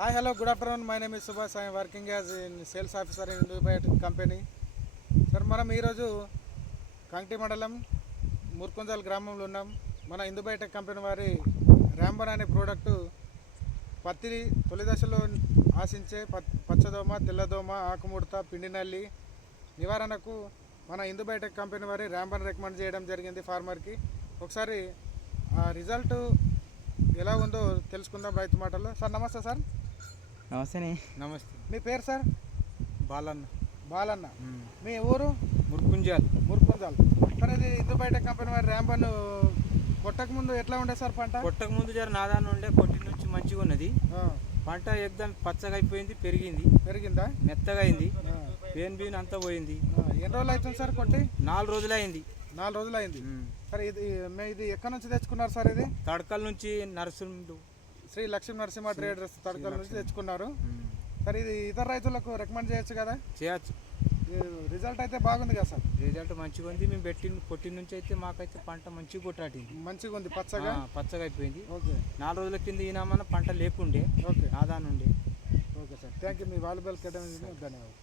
Hi, hello, good afternoon. My name is Subhash. I am working as in sales officer in Indubite company. Sir మనం ఈరోజు కంటి మండలం ముర్కుంజల్ గ్రామంలో ఉన్నాం. మన ఇందుబయట కంపెనీ వారి ర్యాంబన్ అనే ప్రోడక్టు పత్తి తొలి దశలో ఆశించే పచ్చదోమ, తెల్లదోమ, ఆకుముడత, పిండి నల్లి నివారణకు మన ఇందుబయట కంపెనీ వారి ర్యాంబన్ రికమెండ్ చేయడం జరిగింది ఫార్మర్కి. ఒకసారి ఆ రిజల్ట్ ఎలా ఉందో తెలుసుకుందాం రైతు మాటల్లో. సార్ నమస్తే సార్. నమస్తే. నమస్తే. మీ పేరు సార్? బాలన్న. బాలన్న. మీ ఊరు? ముర్కుంజాల్. సార్ ఇది ఇందుబయట కంపెనీ వారి ర్యాంబన్ కొట్టక ముందు ఎట్లా ఉండే సార్ పంట? కొట్టక ముందు జర నాదాన్ని ఉండే, కొట్టి నుంచి మంచిగా ఉన్నది. పంట ఎగ్దాం పచ్చగా అయిపోయింది, పెరిగిందా, మెత్తగా అయింది, బీన్ అంతా పోయింది. ఎన్ని రోజులు అవుతుంది సార్ కొట్టి? 4 రోజులు అయింది. 4 రోజులు అయింది. సార్ ఇది ఎక్కడి నుంచి తెచ్చుకున్నారు సార్? ఇది తడకల నుంచి నరసింహుడు శ్రీ లక్ష్మీ నరసింహ ట్రేడర్స్ తడకల నుంచి తెచ్చుకున్నారు. సార్ ఇది ఇతర రైతులకు రికమెండ్ చేయొచ్చు కదా? చేయొచ్చు. రిజల్ట్ అయితే బాగుంది కదా సార్? రిజల్ట్ మంచిగా ఉంది. మేము కొట్టిన నుంచి అయితే మాకైతే పంట మంచిగా కొట్టాడింది. మంచిగా ఉంది, పచ్చగా అయిపోయింది. ఓకే. 4 రోజుల కింద ఈనామన్న పంట లేకుండే, ఓకే, నాదాన్ని ఉండే. Okay sir. Thank you. మీ వాల్యుబుల్ కేటాయించినందుకు ధన్యవాదాలు.